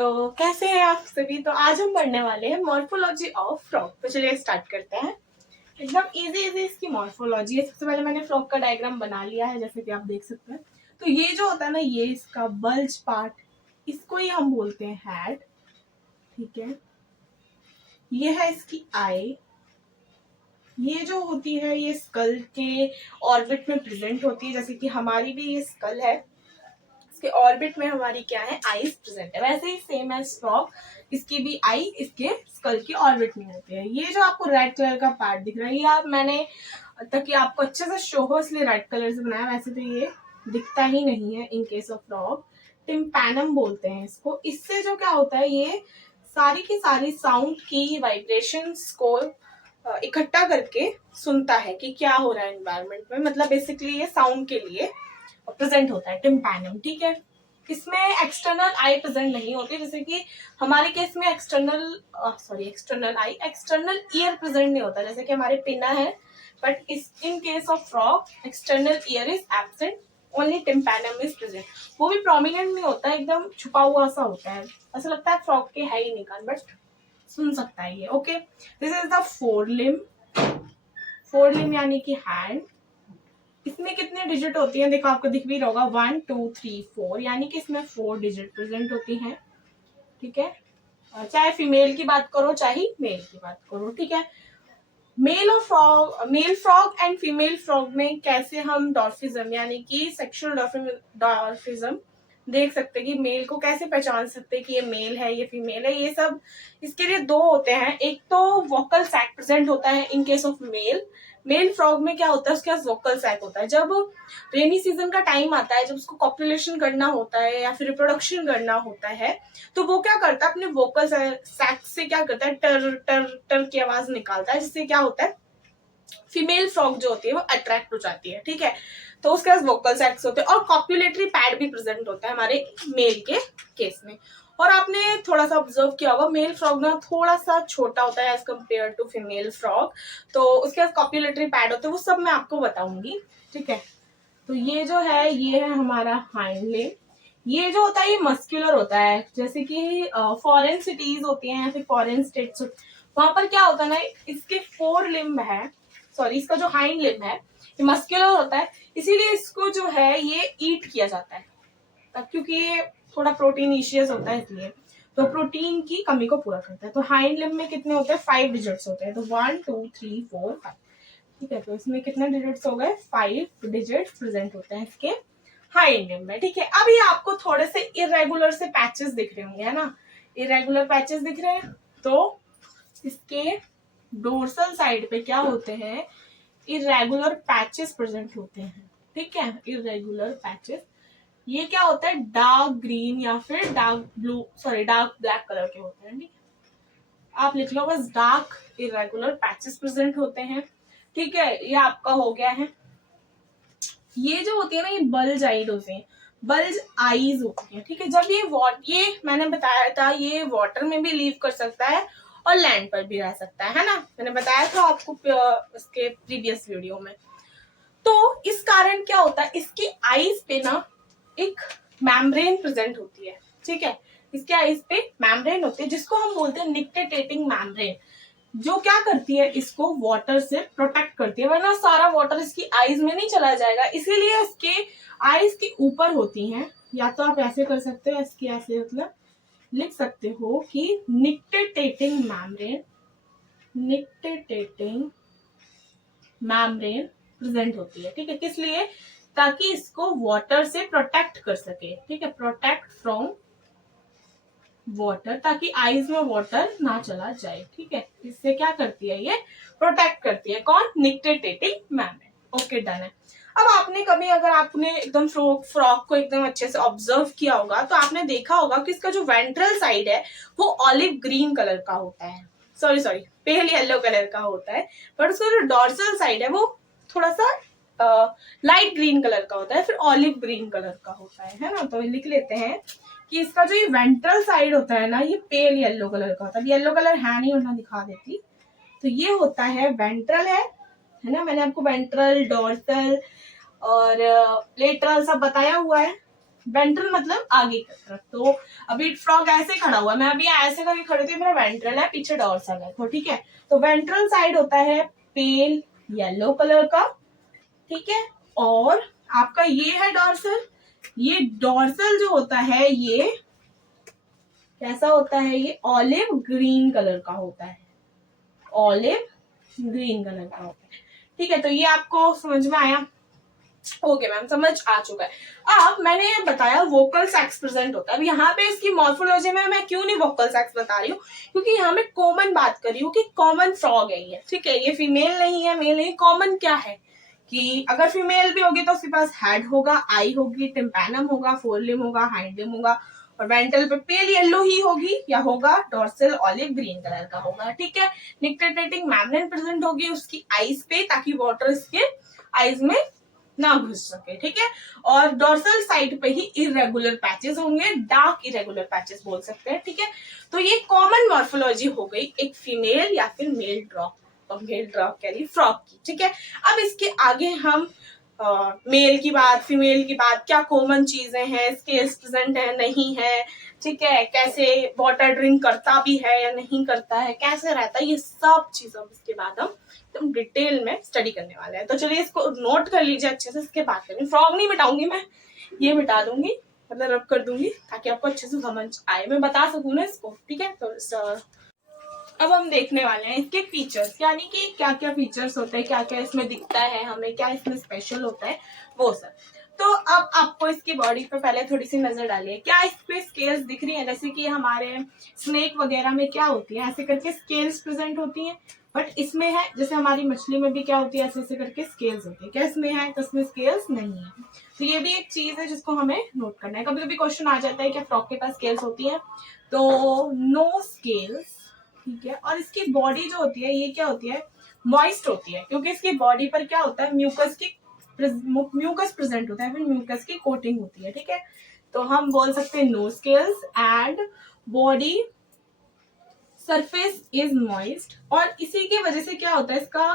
तो कैसे हैं आप सभी। तो आज हम पढ़ने वाले हैं मॉर्फोलॉजी ऑफ फ्रॉग। तो चलिए स्टार्ट करते हैं। एकदम इजी इजी इसकी मॉर्फोलॉजी है। सबसे पहले मैंने फ्रॉग का डायग्राम बना लिया है, जैसे कि आप देख सकते हैं। तो ये जो होता है ना, ये इसका बल्ज पार्ट, इसको ही हम बोलते हैं हेड। ठीक है, ये है इसकी आई। ये जो होती है ये स्कल के ऑर्बिट में प्रेजेंट होती है, जैसे कि हमारी भी ये स्कल है, इसके ऑर्बिट में हमारी क्या है, आईज प्रेजेंट है। वैसे ही सेम एज फ्रॉग, इसकी भी आई इसके स्कल की ऑर्बिट में होती है। ये जो आपको रेड कलर का पार्ट दिख रहा है, ये आप मैंने ताकि आपको अच्छे से शो हो इसलिए रेड कलर से बनाया, वैसे तो ये दिखता ही नहीं है in case of frog. Tympanum बोलते हैं इसको। इससे जो क्या होता है, ये सारी की सारी साउंड की वाइब्रेशंस को इकट्ठा करके सुनता है कि क्या हो रहा है एनवायरनमेंट में। मतलब बेसिकली ये साउंड के लिए प्रेजेंट होता है टिम्पैनम। ठीक है, इसमें एक्सटर्नल आई प्रेजेंट नहीं होती, जैसे कि हमारे केस में एक्सटर्नल ईयर प्रेजेंट नहीं होता, जैसे कि हमारे पिना है। But in case of frog external ear is absent, only tympanum is present. वो भी प्रोमिनेंट नहीं होता, एकदम छुपा हुआ सा होता है, ऐसा लगता है फ्रॉग के है ही नहीं कान, बट सुन सकता है ये। Okay, this is the forelimb यानी कि हैंड। इसमें कितने डिजिट होती हैं, देखो आपको दिख भी रहा होगा 1 2 3 4, यानी कि इसमें 4 डिजिट प्रेजेंट होती हैं। ठीक है, चाहे फीमेल की बात करो चाहे मेल की बात करो। ठीक है, male frog and female frog में कैसे हम डॉर्फिज्म यानी कि सेक्सुअल डॉर्फिज्म देख सकते हैं, कि मेल को कैसे पहचान सकते हैं कि ये मेल है ये फीमेल है। ये सब इसके लिए दो होते हैं। एक तो वोकल सैक प्रेजेंट होता है in case of male frog में क्या होता है, उसके पास वोकल सैक होता है। जब रेनी सीजन का टाइम आता है, जब उसको कॉपुलेशन करना होता है या फिर रिप्रोडक्शन करना होता है, तो वो क्या करता है, अपने वोकल सैक से क्या करता है, टर टर टर की आवाज निकालता है, जिससे क्या होता है, फीमेल फ्रॉग जो होती है वो अट्रैक्ट हो जाती है। ठीक है, तो उसके पास वोकल सैक्स होते हैं और कॉपुलेटरी पैड भी प्रेजेंट होता है हमारे मेल के केस में। और आपने थोड़ा सा ऑब्जर्व किया होगा, मेल फ्रॉग ना थोड़ा सा छोटा होता है as compare to female frog, तो उसके पास कॉपुलेटरी पैड होते हैं, वो सब मैं आपको बताऊंगी। ठीक है, तो ये जो है ये है हमारा हाइंड लिम्ब। ये जो होता है ये मस्कुलर होता है, जैसे कि फॉरेन सिटीज होती हैं या फिर फॉरेन स्टेट्स, वहां पर क्या होता है ना, इसके 4 लिम्ब है, इसका जो हाइंड लिम्ब है ये मस्कुलर होता है, इसीलिए इसको जो है ये ईट किया जाता है, क्योंकि ये थोड़ा प्रोटीनिशियस होता है, इसलिए तो प्रोटीन की कमी को पूरा करता है। तो हाइंड लिम्ब में कितने होते हैं, 5 डिजिट्स होते हैं, तो 1 2 3 4 5। ठीक है, तो इसमें कितने डिजिट्स हो गए, 5 डिजिट्स प्रेजेंट होते हैं इसके हाइंड लिम्ब में। ठीक है, अब ये आपको थोड़े से इरेगुलर से पैचेस दिख रहे होंगे, है ना, इरेगुलर पैचेस दिख रहे हैं। तो इसके डोर्सल साइड पे क्या होते हैं, इरेगुलर पैचेस प्रेजेंट होते हैं। ठीक है, इरेगुलर पैचेस, ये क्या होता है, डार्क ग्रीन या फिर डार्क ब्लैक कलर के होते हैं। ठीक है, आप लिख लो बस, डार्क इरेगुलर पैचेस प्रेजेंट होते हैं। ठीक है, ये आपका हो गया है। ये जो होती है ना, ये बल्ज आइड होते हैं, बल्ज आईज होती है। ठीक है, जब ये मैंने बताया था, ये वाटर में भी लीव कर सकता है और लैंड पर भी रह सकता है ना, मैंने बताया था आपको इसके प्रीवियस वीडियो में। तो इस कारण क्या होता है, इसकी आईज पे ना एक मैम्ब्रेन प्रेजेंट होती है। ठीक है, इसके आईज पे मैम्ब्रेन होती है, जिसको हम बोलते हैं निक्टेटेटिंग मैम्ब्रेन, जो क्या करती है, इसको वाटर से प्रोटेक्ट करती है, वरना सारा वाटर इसकी आईज में नहीं चला जाएगा, इसीलिए इसके आईज के ऊपर होती हैं। या तो आप ऐसे कर सकते हो, इसकी ऐसे मतलब लिख सकते हो कि निक्टेटेटिंग मैम्ब्रेन प्रेजेंट होती है। ठीक है, किस लिए, ताकि इसको वाटर से प्रोटेक्ट कर सके। ठीक है, प्रोटेक्ट फ्रॉम वाटर, ताकि आईज में वाटर ना चला जाए। ठीक है, इससे क्या करती है, ये प्रोटेक्ट करती है, कौन, निक्टेटेटिंग मैम्ब्रेन। ओके, डन है। अब आपने कभी, अगर आपने एकदम फ्रॉग को एकदम अच्छे से ऑब्जर्व किया होगा, तो आपने देखा होगा कि इसका जो वेंट्रल साइड है वो ऑलिव ग्रीन कलर का होता है, सॉरी पेल येलो कलर का होता है, बट उसका जो डॉर्सल साइड है वो थोड़ा सा लाइट ग्रीन कलर का होता है, फिर ऑलिव ग्रीन कलर का होता है ना। तो लिख लेते हैं कि इसका जो ये वेंट्रल साइड होता है ना, ये पेल येलो कलर का होता है। येलो कलर है नहीं, वरना दिखा देती। तो ये होता है वेंट्रल है ना, मैंने आपको वेंट्रल, डॉर्सल और लेटरल सब बताया हुआ है। वेंट्रल मतलब आगे की तरफ। तो अभी फ्रॉग ऐसे खड़ा हुआ, मैं अभी ऐसे करके खड़ी थी, मेरा वेंट्रल है, पीछे डॉर्सल है, तो ठीक है। तो वेंट्रल साइड होता है पेल येलो कलर का, ठीक है। और आपका ये है डॉर्सल, ये डॉर्सल जो होता है ये कैसा होता है, ये ऑलिव ग्रीन कलर का होता है, ऑलिव ग्रीन कलर का होता है, ठीक है। तो ये आपको समझ में आया? ओके मैम, समझ आ चुका है। अब मैंने ये बताया वोकल सैक्स प्रेजेंट होता है। अब यहाँ पे इसकी मॉर्फोलॉजी में मैं क्यों नहीं वोकल सैक्स बता रही हूँ, क्योंकि यहाँ मैं कॉमन बात कर रही हूँ कि कॉमन फ्रॉग है ये, ठीक है। ये फीमेल नहीं है, मेल नहीं। कॉमन क्या है कि अगर फीमेल भी होगी तो उसके पास हेड होगा, आई होगी, टिम्पैनम होगा, फोर लिम होगा, हाइंड लिम होगा, और वेंट्रल पे पेल येलो ही होगी या होगा, डॉर्सल ऑलिव ग्रीन कलर का होगा, ठीक है। निक्टेटेटिंग मेम्ब्रेन प्रेजेंट होगी उसकी आईज पे, ताकि वाटर इसके आईज में ना घुस सके, ठीक है। और डॉर्सल साइड पे ही इरेगुलर पैचेस होंगे, डार्क इरेगुलर पैचेस बोल सकते हैं, ठीक है। तो ये कॉमन मॉर्फोलॉजी हो गई एक फीमेल या फिर मेल ड्रॉप, और मेल ड्रॉप कह रही फ्रॉग की, ठीक है। अब इसके आगे हम मेल की बात, फीमेल की बात, क्या कॉमन चीजें हैं, स्केल्स प्रेजेंट है नहीं है, ठीक है, कैसे वाटर ड्रिंक करता भी है या नहीं करता है, कैसे रहता है, ये सब चीजों इसके बाद हम एकदम डिटेल में स्टडी करने वाले हैं। तो चलिए इसको नोट कर लीजिए अच्छे से, इसके बाद करेंगे। फ्रॉग नहीं मिटाऊंगी मैं, ये मिटा दूंगी, मतलब रब कर दूंगी, ताकि आपको अच्छे से समझ आए, मैं बता सकूं ना इसको, ठीक है। तो अब हम देखने वाले हैं इसके फीचर्स, यानी कि क्या क्या फीचर्स होते हैं, क्या क्या इसमें दिखता है हमें, क्या इसमें स्पेशल होता है, वो सब। तो अब आपको इसकी बॉडी पे पहले थोड़ी सी नजर डालिए, क्या इस पे स्केल्स दिख रही है, जैसे कि हमारे स्नेक वगैरह में क्या होती है, ऐसे करके स्केल्स प्रेजेंट होती हैं, बट इसमें है, जैसे हमारी मछली में भी क्या होती है, ऐसे ऐसे करके स्केल्स होती है। क्या इसमें है? तो इसमें स्केल्स नहीं है। तो ये भी एक चीज है जिसको हमें नोट करना है। कभी कभी क्वेश्चन आ जाता है क्या फ्रॉग के पास स्केल्स होती है, तो नो स्केल्स, ठीक है। और इसकी बॉडी जो होती है ये क्या होती है, मॉइस्ट होती है, क्योंकि इसकी बॉडी पर क्या होता है, म्यूकस प्रेजेंट होता है, फिर म्यूकस की कोटिंग होती है, ठीक है। तो हम बोल सकते हैं no scales and body surface is moist. और इसी की वजह से क्या होता है, इसका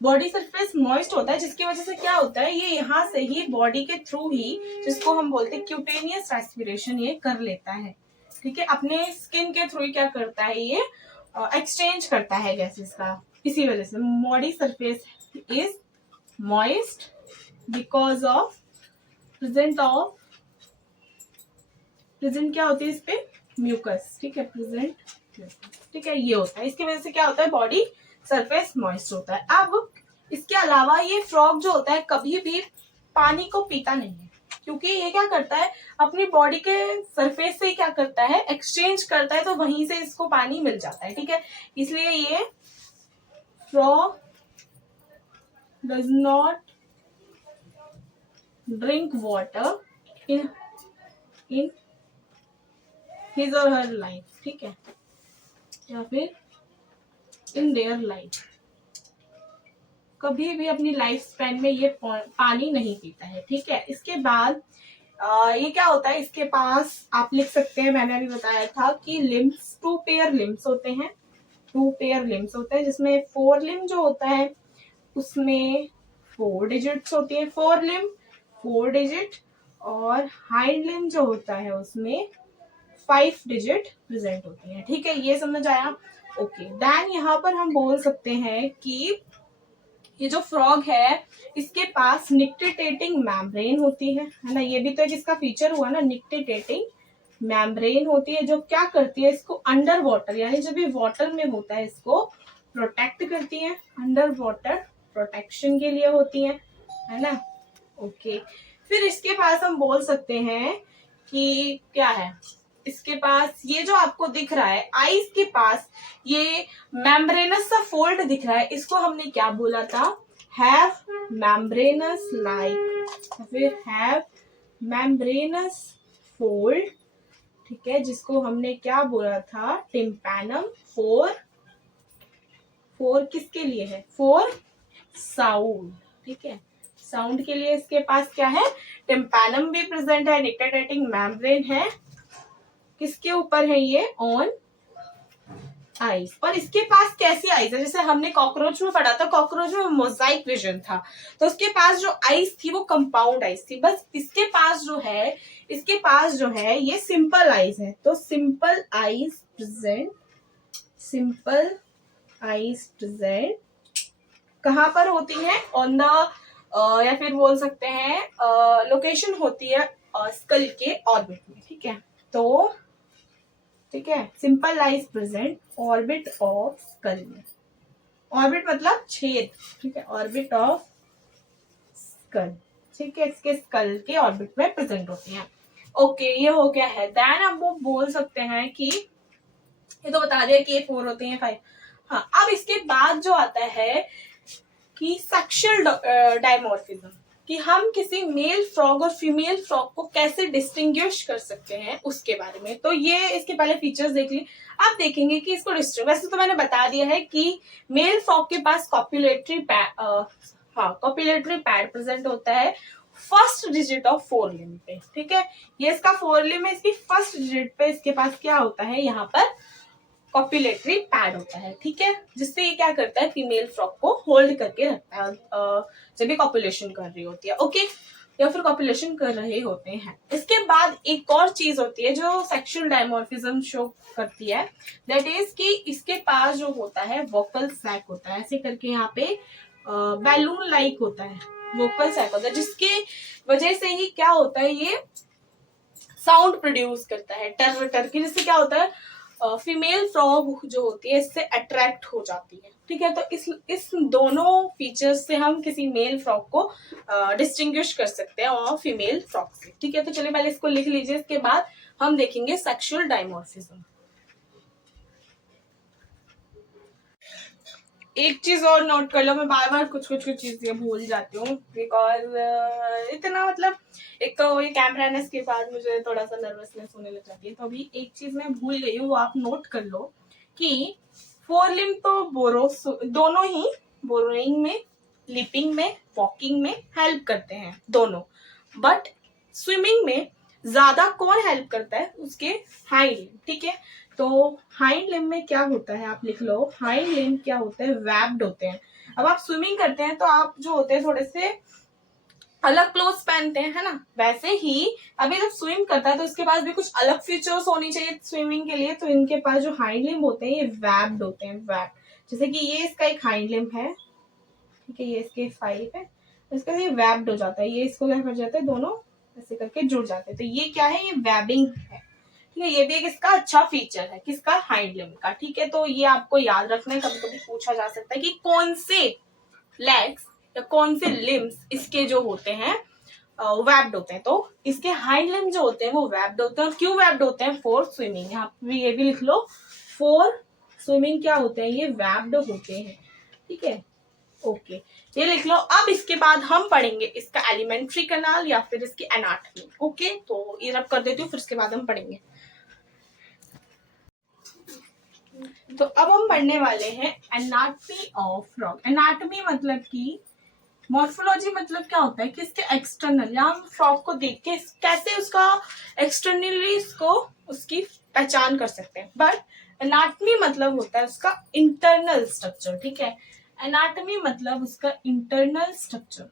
बॉडी सरफेस मॉइस्ट होता है, जिसकी वजह से क्या होता है, ये यहाँ से ही बॉडी के थ्रू ही, जिसको हम बोलते हैं क्यूटेनियस रेस्पिरेशन, ये कर लेता है, ठीक है। अपने स्किन के थ्रू ही क्या करता है, ये एक्सचेंज करता है गैसेस का। इसी वजह से body surface is moist because of present क्या होती है इस पे, म्यूकस, ठीक है, प्रेजेंट, ठीक है, ये होता है। इसकी वजह से क्या होता है, बॉडी सरफेस मॉइस्ट होता है। अब इसके अलावा ये फ्रॉग जो होता है कभी भी पानी को पीता नहीं है, क्योंकि ये क्या करता है, अपनी बॉडी के सरफेस से क्या करता है, एक्सचेंज करता है, तो वहीं से इसको पानी मिल जाता है, ठीक है। इसलिए ये frog does not drink water in his और हर लाइफ, ठीक है, या फिर इन देयर लाइफ, कभी भी अपनी लाइफ स्पैन में ये पानी नहीं पीता है, ठीक है। इसके बाद ये क्या होता है, इसके पास आप लिख सकते हैं, मैंने अभी बताया था कि लिम्स, 2 पेयर लिम्स होते हैं, 2 पेयर लिम्स होते हैं, जिसमें 4 लिम जो होता है उसमें 4 डिजिट्स होती है, 4 लिम 4 डिजिट, और हाइंड लिम जो होता है उसमें 5 डिजिट प्रेजेंट होती है, ठीक है। ये समझ आया? ओके, देन यहाँ पर हम बोल सकते हैं कि ये जो फ्रॉग है इसके पास निक्टेटेटिंग मैम्ब्रेन होती है ना। ये भी तो एक इसका फीचर हुआ ना, निक्टेटेटिंग मैम्ब्रेन होती है, जो क्या करती है, इसको अंडर वाटर, यानी जब ये वाटर में होता है इसको प्रोटेक्ट करती है, अंडर वाटर प्रोटेक्शन के लिए होती है ना। ओके, फिर इसके पास हम बोल सकते हैं कि क्या है, इसके पास ये जो आपको दिख रहा है आईज के पास ये मेम्ब्रेनस सा फोल्ड दिख रहा है, इसको हमने क्या बोला था, हैव मेम्ब्रेनस लाइक, फिर हैव मेम्ब्रेनस फोल्ड, ठीक है, जिसको हमने क्या बोला था, टिम्पैनम। फोर किसके लिए है, फोर साउंड, ठीक है, साउंड के लिए इसके पास क्या है, टिम्पैनम भी प्रेजेंट है, निक्टेटेटिंग मेम्ब्रेन है, किसके ऊपर है ये, ऑन आईज, और इसके पास कैसी आईज है? जैसे हमने कॉकरोच में पढ़ा था, कॉकरोच में मोजाइक विजन था, तो उसके पास जो आईज थी वो कंपाउंड आईज थी। बस इसके पास जो है ये सिंपल आईज है। तो सिंपल आईज प्रेजेंट कहाँ पर होती है? ऑन द या फिर बोल सकते हैं लोकेशन होती है स्कल के ऑर्बिट में। ठीक है, तो ठीक है, simple eyes present orbit of skull में। ऑर्बिट मतलब छेद, ठीक है, ऑर्बिट ऑफ स्कल, ठीक है, इसके स्कल के ऑर्बिट में प्रेजेंट होती हैं। ओके, ये हो गया है। देन अब वो बोल सकते हैं कि ये तो बता दिया कि ये 4 होते हैं 5। हाँ, अब इसके बाद जो आता है कि सेक्सुअल डायमॉर्फिज्म, कि हम किसी मेल फ्रॉग और फीमेल फ्रॉग को कैसे डिस्टिंग्विश कर सकते हैं उसके बारे में। तो ये इसके पहले फीचर्स देख लिए। आप देखेंगे कि इसको वैसे तो मैंने बता दिया है कि मेल फ्रॉग के पास कॉपुलेटरी पैड प्रेजेंट होता है फर्स्ट डिजिट ऑफ 4 लिम्ब पे। ठीक है, ये इसका 4 लिम्ब है, इसकी फर्स्ट डिजिट पे इसके पास क्या होता है? यहाँ पर कॉपुलेटरी पैड होता है। ठीक है, जिससे ये क्या करता है? फीमेल फ्रॉग को होल्ड करके रखता है जब ये कॉपुलेशन कर रही होती है। ओके, या फिर कॉपुलेशन कर रहे होते हैं। इसके बाद एक और चीज होती है जो सेक्सुअल डायमॉर्फिज्म शो करती है, दैट इज कि इसके पास जो होता है वोकल सैक होता है, ऐसे करके यहाँ पे बैलून लाइक होता है, वोकल सैक होता है, जिसके वजह से ही क्या होता है? ये साउंड प्रोड्यूस करता है टर टर की, जिससे क्या होता है? फीमेल फ्रॉग जो होती है इससे अट्रैक्ट हो जाती है। ठीक है, तो इस दोनों फीचर्स से हम किसी मेल फ्रॉग को डिस्टिंग्विश कर सकते हैं और फीमेल फ्रॉग से। ठीक है, तो चलिए पहले इसको लिख लीजिए, इसके बाद हम देखेंगे सेक्सुअल डायमॉर्फिज्म। एक चीज और नोट कर लो, मैं बार बार कुछ चीजें भूल जाती हूँ, बिकॉज इतना मतलब एक तो ये कैंप रहने के बाद मुझे थोड़ा सा नर्वसनेस होने लग जाती है। तो अभी एक चीज मैं भूल गई हूँ, वो आप नोट कर लो कि 4 लिम्ब तो दोनों ही बोरोइंग में, लिपिंग में, वॉकिंग में हेल्प करते हैं दोनों, बट स्विमिंग में ज्यादा कौन हेल्प करता है? उसके हाइंड लिम्ब। ठीक है, तो हाइंड लिम्ब में क्या होता है? आप लिख लो, हाइंड लिम्ब क्या होते हैं? वैब्ड होते हैं। अब आप स्विमिंग करते हैं तो आप जो होते हैं थोड़े से अलग क्लोथ्स पहनते हैं, है ना? वैसे ही अभी जब स्विम करता है तो इसके पास भी कुछ अलग फीचर्स होनी चाहिए स्विमिंग के लिए। तो इनके पास जो हाइंड लिम्ब होते हैं ये वैब्ड होते हैं, वैब्ड। जैसे कि ये इसका एक हाइंड लिम्ब है, ठीक है, ये इसके 5 है, इसका ये वैब्ड हो जाता है, ये इसको क्या कर जाता है? दोनों ऐसे करके जुड़ जाते हैं। तो ये क्या है? ये वैबिंग है। ठीक है, ये भी एक इसका अच्छा फीचर है, किसका? हाइंड लिम्ब का। ठीक है, तो ये आपको याद रखना है, कभी कभी पूछा जा सकता है कि कौन से लेग्स या कौन से लिम्स इसके जो होते हैं वैब्ड होते हैं। तो इसके हाइंड लिम्ब जो होते हैं वो वैब्ड होते हैं। और क्यों वैब्ड होते हैं? For swimming. यहाँ पे ये भी लिख लो, फॉर स्विमिंग क्या होते हैं? ये वैब्ड होते हैं। ठीक है, ओके, ये लिख लो। अब इसके बाद हम पढ़ेंगे इसका एलिमेंट्री कैनाल या फिर इसकी एनाटॉमी। ओके, तो ये रब कर देती हूँ, फिर इसके बाद हम पढ़ेंगे। तो अब हम पढ़ने वाले हैं एनाटॉमी ऑफ फ्रॉग। एनाटॉमी मतलब कि मॉर्फोलॉजी मतलब क्या होता है कि इसके एक्सटर्नल, या हम फ्रॉग को देख के कैसे उसका एक्सटर्नली इसको उसकी पहचान कर सकते हैं। बट एनाटॉमी मतलब होता है उसका इंटरनल स्ट्रक्चर। ठीक है, एनाटॉमी मतलब उसका इंटरनल स्ट्रक्चर।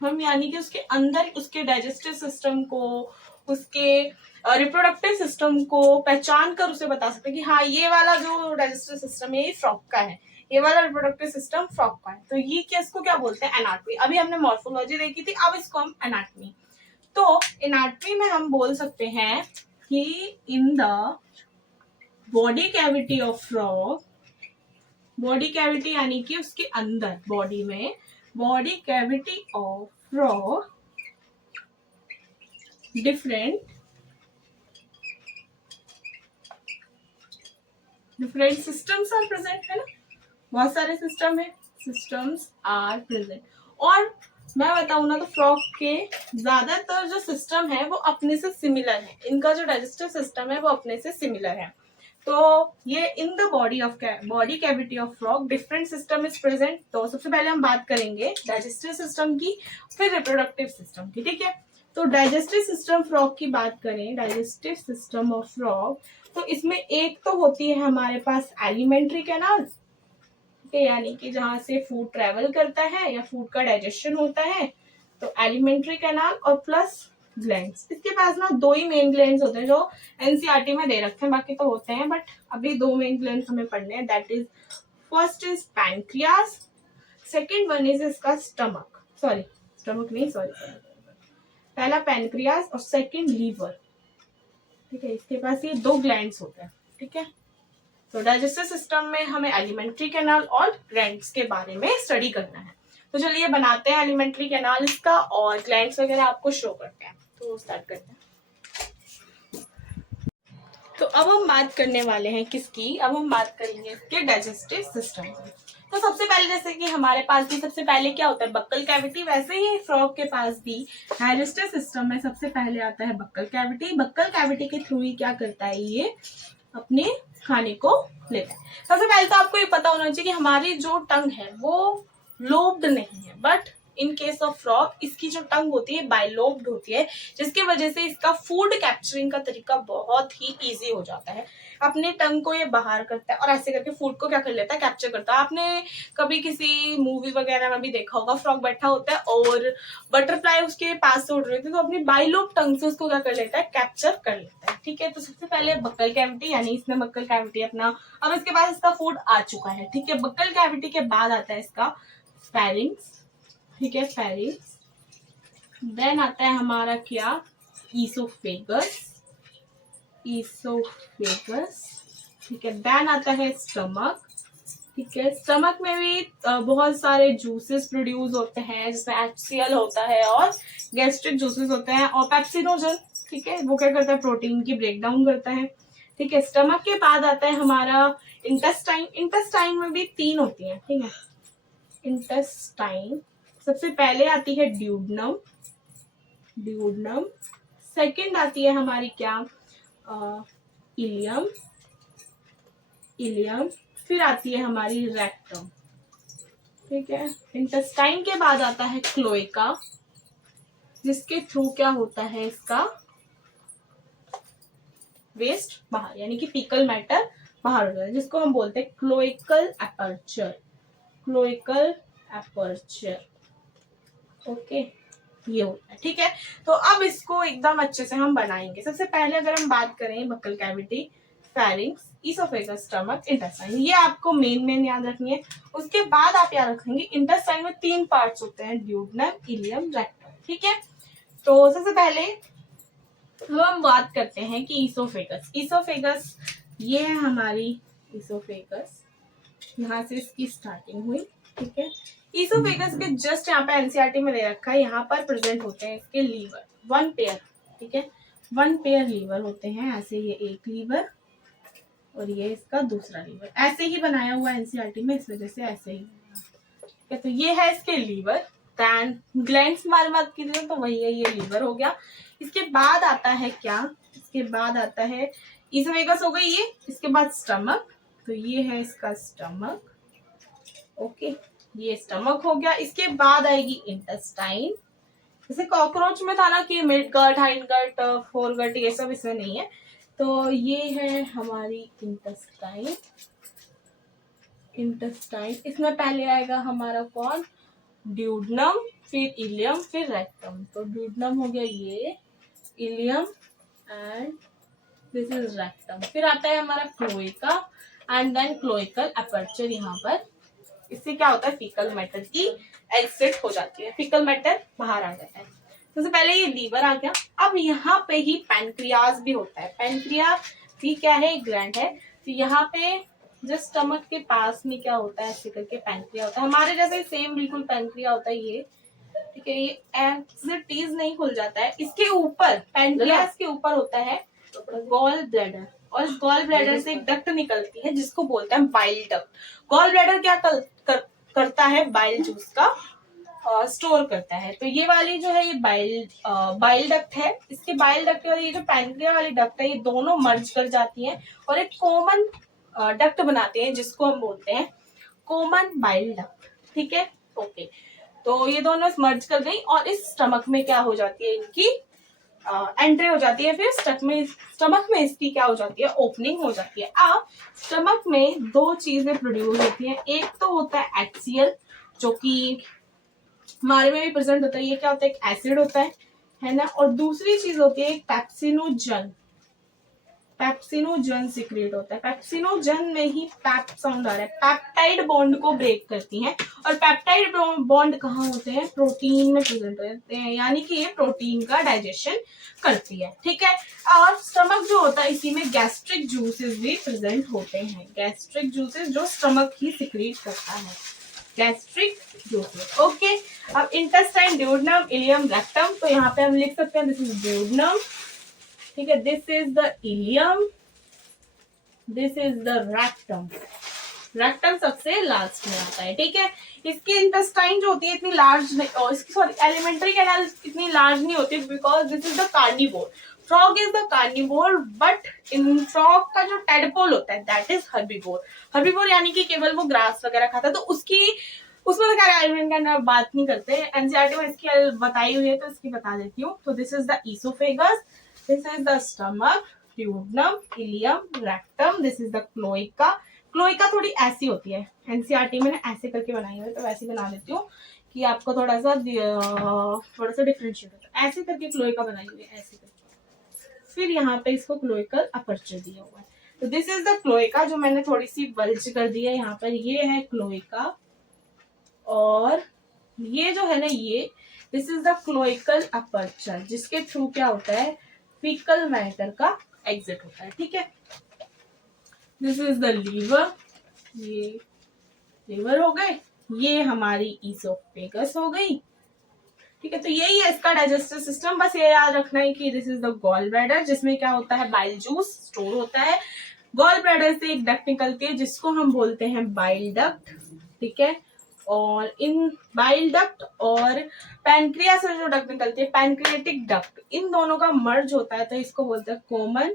हम यानी कि उसके अंदर उसके डाइजेस्टिव सिस्टम को, उसके रिप्रोडक्टिव सिस्टम को पहचान कर उसे बता सकते हैं कि हाँ, ये वाला जो डाइजेस्टिव सिस्टम है ये फ्रॉग का है, ये वाला रिप्रोडक्टिव सिस्टम फ्रॉग का है। तो ये क्या, इसको क्या बोलते हैं? एनाटॉमी। अभी हमने मॉर्फोलॉजी देखी थी, अब इसको हम एनाटॉमी। तो एनाटॉमी में हम बोल सकते हैं कि in the body cavity of frog, body cavity यानी कि उसके अंदर, बॉडी में, body cavity of frog different systems are present, है ना? बहुत सारे सिस्टम है, सिस्टम्स आर प्रेजेंट। और मैं बताऊं ना तो फ्रॉग के ज्यादातर जो सिस्टम है वो अपने से सिमिलर है, इनका जो डाइजेस्टिव सिस्टम है वो अपने से सिमिलर है। तो ये इन the body cavity of frog different system is present. तो सबसे पहले हम बात करेंगे डाइजेस्टिव सिस्टम की, फिर रिप्रोडक्टिव सिस्टम की। ठीक है, तो डाइजेस्टिव सिस्टम फ्रॉग की बात करें, डाइजेस्टिव सिस्टम ऑफ फ्रॉग, तो इसमें एक तो होती है हमारे पास एलिमेंट्री कैनाल, ठीक है, यानी कि जहां से फूड ट्रेवल करता है या फूड का डाइजेशन होता है, तो एलिमेंट्री कैनाल और प्लस ग्लैंड्स। इसके पास ना दो ही मेन ग्लैंड्स होते हैं जो एनसीईआरटी में दे रखे हैं, बाकी तो होते हैं बट अभी दो मेन ग्लैंड्स हमें पढ़ने हैं। That is first is pancreas, second one is इसका स्टमक, स्टमक नहीं, पहला पैनक्रियास और सेकेंड लीवर, ठीक है। इसके पास ये दो ग्लैंड्स होते हैं, ठीक है। तो डाइजेस्टिव सिस्टम में हमें एलिमेंट्री कैनाल और ग्लैंड्स के बारे में स्टडी करना है। तो चलिए बनाते हैं एलिमेंट्री कैनाल इसका और ग्लैंड्स वगैरह आपको शो करते हैं। तो स्टार्ट करते हैं। तो अब हम बात करने वाले हैं किसकी, अब हम बात करेंगे इसके डाइजेस्टिव सिस्टम की। तो सबसे पहले जैसे कि हमारे पास भी सबसे पहले क्या होता है, बक्कल कैविटी, वैसे ही फ्रॉग के पास भी डाइजेस्टिव सिस्टम में सबसे पहले आता है बक्कल कैविटी। बक्कल कैविटी के थ्रू ही क्या करता है, ये अपने खाने को लेता है। सबसे पहले तो आपको ये पता होना चाहिए कि हमारी जो टंग है वो लोब्ड नहीं है, but in case of frog इसकी जो टंग होती है बाइलोब्ड होती है, जिसकी वजह से इसका फूड कैप्चरिंग का तरीका बहुत ही इजी हो जाता है। अपने टंग को ये बाहर करता है और ऐसे करके फूड को क्या कर लेता है, कैप्चर करता है। आपने कभी किसी मूवी वगैरह में भी देखा होगा, फ्रॉग बैठा होता है और बटरफ्लाई उसके पास से उड़ रही थी, तो अपनी बाइलोब टंग से उसको क्या कर लेता है, कैप्चर कर लेता है, ठीक है। तो सबसे पहले बक्कल कैविटी, यानी इसने बक्कल कैविटी अपना, अब इसके पास इसका फूड आ चुका है, ठीक है। बक्कल कैविटी के बाद आता है इसका फेरिंग्स, ठीक है, फेरिंग्स। देन आता है हमारा क्या, ईसोफेगस, ईसोफेगस, ठीक है। देन आता है स्टमक, ठीक है। स्टमक में भी बहुत सारे जूसेस प्रोड्यूस होते हैं, जिसमें HCl होता है और गैस्ट्रिक जूसेस होते हैं और पेप्सिनोजन, ठीक है, वो क्या करता है, प्रोटीन की ब्रेक डाउन करता है, ठीक है। स्टमक के बाद आता है हमारा इंटेस्टाइन। इंटेस्टाइन में भी तीन होती है, ठीक है। इंटेस्टाइन सबसे पहले आती है ड्यूडनम, ड्यूडनम। सेकंड आती है हमारी क्या, इलियम, इलियम। फिर आती है हमारी रेक्टम, ठीक है। इंटेस्टाइन के बाद आता है क्लोएका, जिसके थ्रू क्या होता है, इसका वेस्ट बाहर, यानी कि फीकल मैटर बाहर हो जाता है, जिसको हम बोलते हैं cloacal aperture, cloacal aperture, okay, ये होता है, ठीक है। तो अब इसको एकदम अच्छे से हम बनाएंगे। सबसे पहले अगर हम बात करें buccal cavity, pharynx, oesophagus, stomach, intestine, ये आपको मेन याद रखनी है। उसके बाद आप याद रखेंगे इंटेस्टाइन में तीन पार्ट्स होते हैं, ड्यूडनम, इलियम, रेक्टम, ठीक है। तो सबसे पहले हम बात करते हैं कि ईसोफेगस, ईसोफेगस ये है हमारी ईसोफेगस, यहाँ से इसकी स्टार्टिंग हुई, ठीक है। ईसोफेगस के जस्ट यहाँ पे एनसीईआरटी में दे रखा है, यहाँ पर प्रेजेंट होते हैं इसके लीवर, वन पेयर, ठीक है, वन पेयर लीवर होते हैं। ऐसे ये एक लीवर और ये इसका दूसरा लीवर, ऐसे ही बनाया हुआ एनसीईआरटी में, इस वजह से ऐसे ही, ठीक है। तो ये है इसके लीवर। देन ग्लैंड्स मार बात कीजिए तो वही है, ये लीवर हो गया। इसके बाद आता है क्या, इसके बाद आता है ईसोफेगस हो गई ये, इसके बाद स्टमक, तो ये है इसका स्टमक, ओके, ये स्टमक हो गया। इसके बाद आएगी इंटेस्टाइन, जैसे कॉकरोच में था ना कि midgut, hindgut, foregut, ये सब इसमें नहीं है। तो ये है हमारी इंटेस्टाइन, इंटेस्टाइन। इसमें पहले आएगा हमारा कौन, ड्यूडनम, फिर इलियम, फिर रेक्टम। तो ड्यूडनम हो गया ये, ileum and this is rectum. फिर आता है हमारा cloaca and then cloacal aperture. यहाँ पर इससे क्या होता है, फीकल मैटर की एग्जिट हो जाती है, फीकल मैटर बाहर आ जाता है। सबसे पहले ये लीवर आ गया। अब यहाँ पे ही पैनक्रियाज भी होता है। पैनक्रियाज भी क्या है, एक ग्लैंड है। तो यहाँ पे जस्ट स्टमक के पास में क्या होता है, ऐसे करके पैनक्रिया होता है, हमारे जैसे सेम बिल्कुल पैनक्रिया होता है ये, ठीक है। ये एग्जिटीज नहीं खुल जाता है, इसके ऊपर पैनक्रियाज के ऊपर होता है गॉल ब्लैडर, और इस गॉल ब्लैडर से एक डक्ट निकलती है जिसको बोलते हैं बाइल डक्ट। गॉल ब्लैडर क्या करता है, बाइल जूस का स्टोर करता है। तो ये वाली जो है ये बाइल डक्ट है। इसके बाइल डक्ट वाली, ये जो पैनक्रिया वाली डक्ट है, ये दोनों मर्ज कर जाती हैं और एक कॉमन डक्ट बनाते हैं जिसको हम बोलते हैं कॉमन बाइल डक्ट, ठीक है, ओके। तो ये दोनों मर्ज कर गई और इस स्टमक में क्या हो जाती है, इनकी एंट्री हो जाती है, फिर स्टमक में इसकी क्या हो जाती है, ओपनिंग हो जाती है। अब स्टमक में दो चीजें प्रोड्यूस होती हैं, एक तो होता है HCl जो कि हमारे में भी प्रेजेंट होता है, ये क्या होता है, एक एसिड होता है ना, और दूसरी चीज होती है एक पेप्सिनोजन, पेप्सिनोजन सिक्रेट होता है। पेप्सिनोजन में ही पैप साउंड आ रहा है, पेप्टाइड बॉन्ड को ब्रेक करती हैं, और पेप्टाइड बॉन्ड कहाँ होते हैं, प्रोटीन में प्रेजेंट होते हैं, यानी कि ये प्रोटीन का डाइजेशन करती है, ठीक है। और स्टमक जो होता है इसी में गैस्ट्रिक जूसेस भी प्रेजेंट होते हैं, गैस्ट्रिक जूसेस जो स्टमक ही सिक्रेट करता है, गैस्ट्रिक जूसेस। ओके, अब इंटेस्टाइन, ड्यूोडेनम, इलियम, रेक्टम, तो यहाँ पे हम लिख सकते हैं दिस इज ड्यूोडेनम, ठीक है, this is the ilium, this is the rectum, rectum सबसे लास्ट में आता है, ठीक है। इसकी इंटेस्टाइन जो होती है इतनी लार्ज नहीं, और इसकी सॉरी एलिमेंट्री कैनाल इतनी लार्ज नहीं होती, because this is the carnivore, frog is the carnivore, but in frog का जो टेडपोल होता है दैट इज हर्बीवोर, हर्बीवोर यानी कि केवल वो ग्रास वगैरह खाता है, तो उसकी उसमें तो क्या एलिमेंट का अंदर बात नहीं करते, एनसीईआरटी में इसकी बताई हुई है तो इसकी बता देती हूँ। तो this is the oesophagus, this is the stomach, duodenum, ileum, rectum, this is the cloaca. Cloaca थोड़ी ऐसी होती है, एनसीईआरटी में ऐसे करके बनाई हुई है, तो वैसे बना देती हूँ कि आपको थोड़ा सा डिफरेंशिएट होता है, ऐसे करके क्लोइका बनाई हुई है, ऐसे करके, फिर यहाँ पे इसको क्लोइकल अपर्चर दिया हुआ है। तो दिस इज द क्लोइका, जो मैंने थोड़ी सी बल्ज कर दी है यहाँ पर, ये है क्लोइका, और ये जो है ना ये this is the cloacal aperture, जिसके थ्रू क्या होता है, फीकल मैटर का एग्जिट होता है, ठीक है। दिस इज द लीवर, ये लीवर हो गए, ये हमारी ईसोफेगस हो गई, ठीक है। तो यही है इसका डाइजेस्टिव सिस्टम, बस ये याद रखना है कि this is the gall bladder, जिसमें क्या होता है, बाइल जूस स्टोर होता है। गॉल ब्लैडर से एक डक्ट निकलती है जिसको हम बोलते हैं बाइल डक्ट, ठीक है, और इन बाइल डक्ट और पैनक्रियास से जो डक्ट निकलती है, पैनक्रियाटिक डक्ट, इन दोनों का मर्ज होता है, तो इसको बोलते हैं कॉमन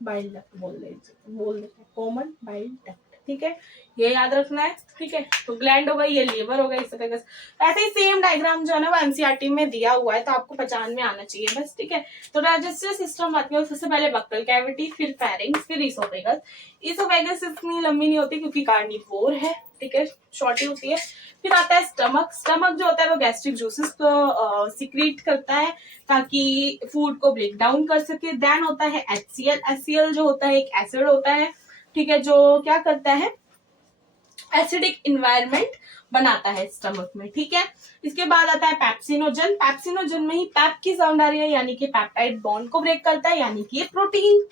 बाइल डक्ट, बोल देते हैं कॉमन बाइल डक्ट, ठीक है, ये याद रखना है, ठीक है। तो ग्लैंड हो गई, ये लीवर हो गई, ईसोफेगस, ऐसे ही सेम डायग्राम जो है ना वो एनसीईआरटी में दिया हुआ है, तो आपको पहचान में आना चाहिए बस, ठीक है। तो डाइजेस्टिव सिस्टम बात करें, सबसे पहले बक्कल कैविटी, फिर फेरिंक्स, फिर ईसोफेगस। ईसोफेगस इतनी लंबी नहीं होती क्योंकि कार्निवोर है, ठीक है, शॉर्टी होती है। फिर आता है स्टमक, स्टमक जो होता है वो गैस्ट्रिक जूसेस को सिक्रीट करता है ताकि फूड को ब्रेक डाउन कर सके। देन होता है HCl, HCl जो होता है एक एसिड होता है, ठीक है, जो क्या करता है, एसिडिक इन्वायरमेंट बनाता है स्टमक में, ठीक है। इसके बाद आता है पेप्सिनोजन, पेप्सिनोजन में ही पैप की साउंड आ रही है, यानी कि पेप्टाइड बॉन्ड को ब्रेक करता है, यानी कि ये प्रोटीन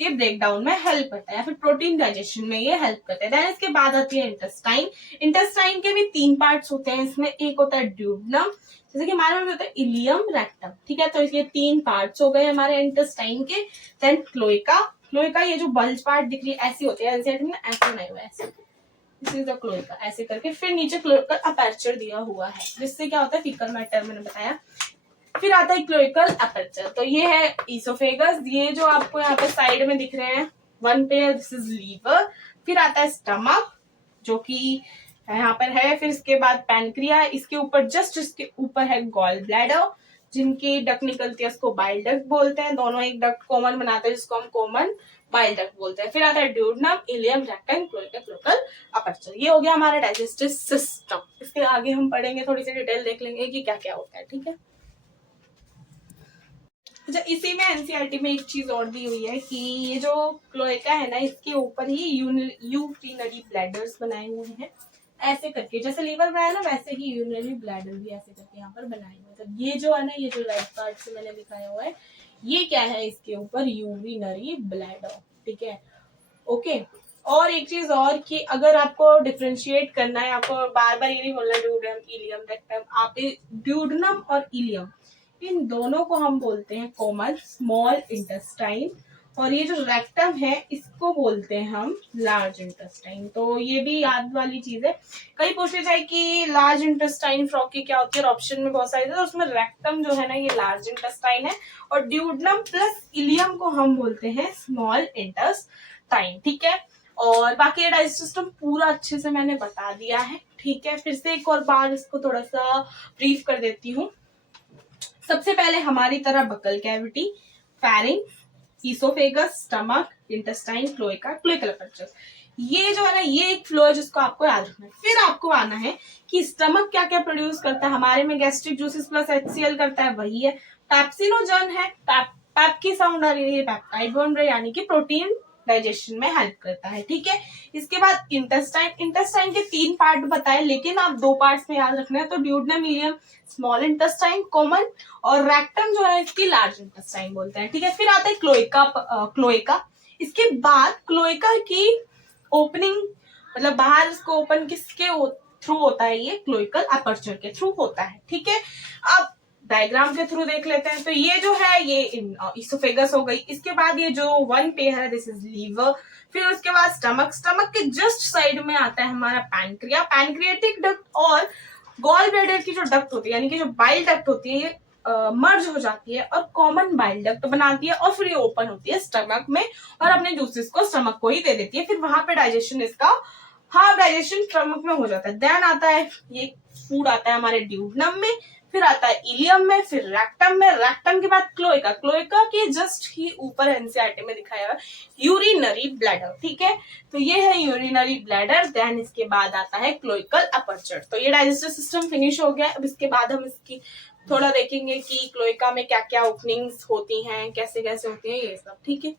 के ब्रेक डाउन में हेल्प करता है, या फिर प्रोटीन डाइजेशन में ये हेल्प करता है। देन इसके बाद आती है इंटेस्टाइन, इंटेस्टाइन के भी 3 पार्ट्स होते हैं, इसमें एक होता है ड्यूोडेनम, जैसे कि हमारे में होता है इलियम, रेक्टम, ठीक है, तो इसके 3 पार्ट्स हो गए हमारे इंटेस्टाइन के। देन क्लोइका, क्लोइका ये जो बल्ज पार्ट दिख रही है ऐसी होती है, ऐसे बनाए हुए ऐसे, दिस इज द क्लोइका, ऐसे करके, फिर नीचे क्लोइकल अपर्चर दिया हुआ है, जिससे क्या होता है, फीकल मैटर मैंने बताया। फिर आता है क्लोइकल अपर्चर, तो ये है ईसोफेगस, ये जो आपको यहाँ पे साइड में दिख रहे हैं 1 पेयर, दिस इज लीवर। फिर आता है स्टमक जो कि यहाँ पर है, फिर इसके बाद पैनक्रिया, इसके ऊपर जस्ट इसके ऊपर है गॉल ब्लैडर, जिनकी डक्ट निकलती है उसको बाइल डक्ट बोलते हैं, दोनों एक डक्ट कॉमन बनाते हैं जिसको हम कॉमन बाइल डक्ट बोलते हैं। फिर आता है duodenum, ileum, rectum, cloacal aperture. ये हो गया हमारा डाइजेस्टिव सिस्टम। इसके आगे हम पढ़ेंगे, थोड़ी सी डिटेल देख लेंगे कि क्या क्या होता है, ठीक है। अच्छा, इसी में एनसीईआरटी में एक चीज और दी हुई है कि ये जो क्लोएका है ना, इसके ऊपर ही यूरिनरी ब्लैडर्स बनाए हुए हैं, ऐसे करके, जैसे लीवर बनाया ना वैसे ही यूरिनरी ब्लैडर भी ऐसे करके यहाँ पर बनाए हुए हैं। तो ये जो है ना, ये जो राइट पार्ट से मैंने दिखाया हुआ है, ये क्या है, इसके ऊपर यूरिनरी ब्लैडर, ठीक है, ओके। और एक चीज और कि अगर आपको डिफ्रेंशिएट करना है, आपको बार बार ये नहीं बोलना ड्यूोडेनम, इलियम, रेक्टम, आप ड्यूोडेनम और इलियम इन दोनों को हम बोलते हैं कॉमन स्मॉल इंटेस्टाइन, और ये जो रेक्टम है इसको बोलते हैं हम लार्ज इंटेस्टाइन। तो ये भी याद वाली चीज है, कहीं पूछ ले जाए कि लार्ज इंटेस्टाइन फ्रॉग की क्या होती है, और ऑप्शन में बहुत सारी है, तो उसमें रेक्टम जो है ना ये लार्ज इंटेस्टाइन है, और ड्यूोडेनम प्लस इलियम को हम बोलते हैं स्मॉल इंटेस्टाइन, ठीक है। और बाकी डाइजेस्टिव सिस्टम पूरा अच्छे से मैंने बता दिया है, ठीक है। फिर से एक और बार इसको थोड़ा सा ब्रीफ कर देती हूँ। सबसे पहले हमारी तरह buccal cavity, pharynx, oesophagus, stomach, intestine, cloaca, cloacal aperture. ये जो है ना, ये एक फ्लो है जिसको आपको याद रखना है। फिर आपको आना है कि स्टमक क्या क्या प्रोड्यूस करता है। हमारे में गैस्ट्रिक जूसेस प्लस HCl करता है, वही है। पैप्सिनोजन है, पैप की साउंड आ रही है, पैप्टाइड बॉन्ड यानी कि प्रोटीन डाइजेशन में हेल्प करता है, ठीक है। इसके बाद इंटेस्टाइन के 3 पार्ट बताए, लेकिन आप 2 पार्ट्स में याद रखना है। तो duodenum, ileum, small intestine common, और रेक्टम जो है इसकी लार्ज इंटेस्टाइन बोलते हैं, ठीक है। फिर आता है क्लोएका। इसके बाद क्लोएका की ओपनिंग, मतलब बाहर इसको ओपन किसके थ्रू होता है, ये क्लोइकल अपर्चर के थ्रू होता है, ठीक है। अब डायग्राम के थ्रू देख लेते हैं। तो ये जो है ये इसोफेगस हो गई। इसके बाद ये जो 1 पेयर है, दिस इज लीवर। फिर उसके बाद स्टमक के जस्ट साइड में आता है हमारा पैनक्रियाटिक डक्ट, और गॉल ब्लैडर की जो डक्ट होती है, यानी कि जो बाइल डक्ट होती है, ये मर्ज हो जाती है और कॉमन बाइल डक्ट बनाती है, और फिर ये ओपन होती है स्टमक में और अपने जूसेस को स्टमक को ही दे देती है। फिर वहां पे डाइजेशन इसका, हाफ डाइजेशन स्टमक में हो जाता है। देन आता है ये फूड आता है हमारे ड्यूडेनम में, फिर आता है इलियम में, फिर रेक्टम में। रेक्टम के बाद क्लोएका के जस्ट ही ऊपर एनसीईआरटी में दिखाया हुआ यूरिनरी ब्लैडर, ठीक है। तो ये है यूरिनरी ब्लैडर। देन इसके बाद आता है क्लोइकल अपर्चर। तो ये डाइजेस्टिव सिस्टम फिनिश हो गया। अब इसके बाद हम इसकी थोड़ा देखेंगे कि क्लोइका में क्या क्या ओपनिंग्स होती हैं, कैसे कैसे होती हैं, ये सब, ठीक है।